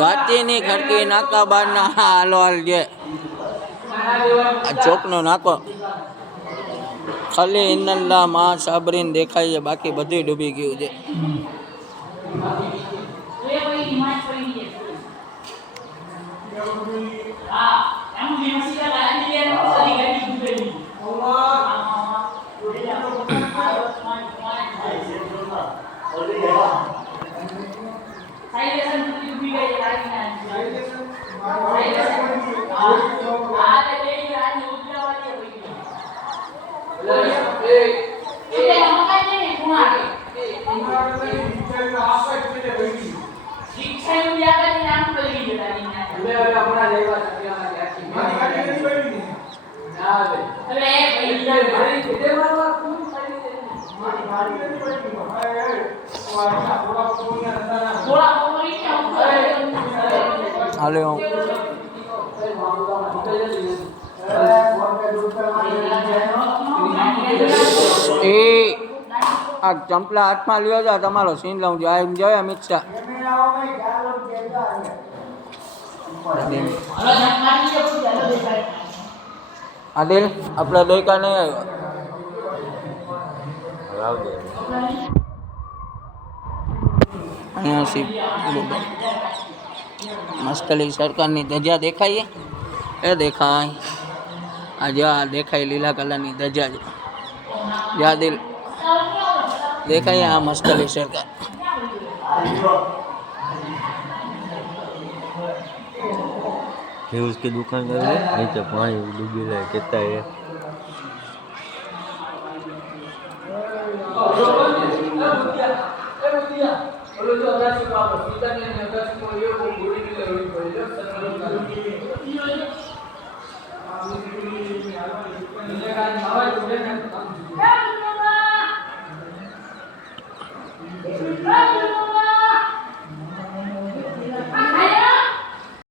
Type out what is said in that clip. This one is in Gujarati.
ઘાટીની ખડકી નાકા બારના હાલો હાલ જે આ ચોકનો નાકો ખાલી ઇન્નલ્લાહ માં સાબરીન દેખાય છે, બાકી બધું ડૂબી ગયું છે. હાલો એ આ ચંપલા હાથમાં લ્યો છો, તમારો સીન લઉં છું. એમ જોઈએ અમિત શાહ આદિલ આપણા દોયકા નહીં આવ્યો અહીંયા મસ્કલી સરકારની ધજા દેખાય એ દેખાય આજે આ દેખાય લીલા કલરની ધજા જ યાદિલ દેખાય આ મસ્કલી સરકાર ये उसकी दुकान कर ले नीचे पानी डूबी रहा है कितना है Hey!